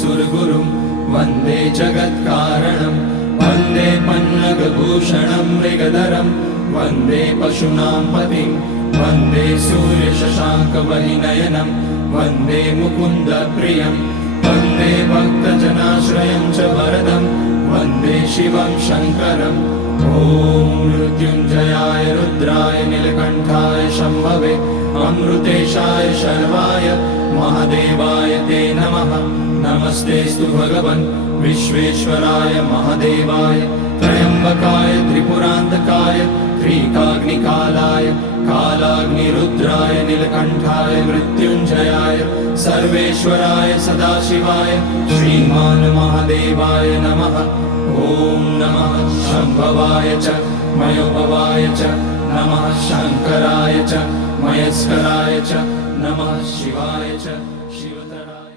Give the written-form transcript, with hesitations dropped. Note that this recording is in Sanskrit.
सुरगुरुं वन्दे जगत्कारणं वन्दे पन्नगभूषणं मृगधरं वन्दे पशूनां पतिं वन्दे सूर्यशशाङ्कवलिनयनं वन्दे मुकुन्दप्रियं वन्दे भक्तजनाश्रयं च वरदं वन्दे शिवं शङ्करम् ॐ मृत्युञ्जयाय रुद्राय नीलकण्ठाय शम्भवे अमृतेशाय शर्वाय महादेवाय ते नमः। नमस्तेस्तु भगवन् विश्वेश्वराय महादेवाय त्र्यम्बकाय त्रिपुरान्तकाय त्रिकाग्निकालाय कालाग्निरुद्राय नीलकण्ठाय मृत्युञ्जयाय सर्वेश्वराय सदाशिवाय श्रीमान् महादेवाय नमः। ॐ नमः शम्भवाय च मयोभवाय च नमः शङ्कराय च मयस्कराय च नमः शिवाय च शिवतराय